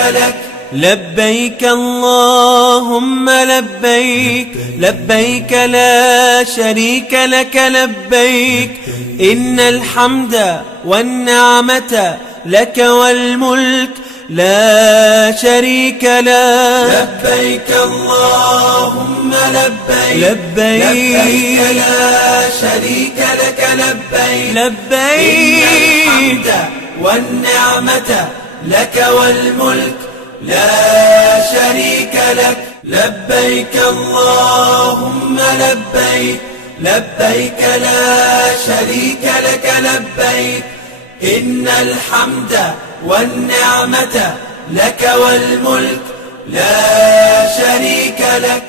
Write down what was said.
لك. لبيك اللهم لبيك، لبيك لا شريك لك لبيك، إن الحمد والنعمة لك والملك لا شريك لك. لبيك اللهم لبيك، لبيك لا شريك لك لبيك، لبيك إن الحمد والنعمة لك والملك لا شريك لك. لبيك اللهم لبيك، لبيك لا شريك لك لبيك، إن الحمد والنعمة لك والملك لا شريك لك.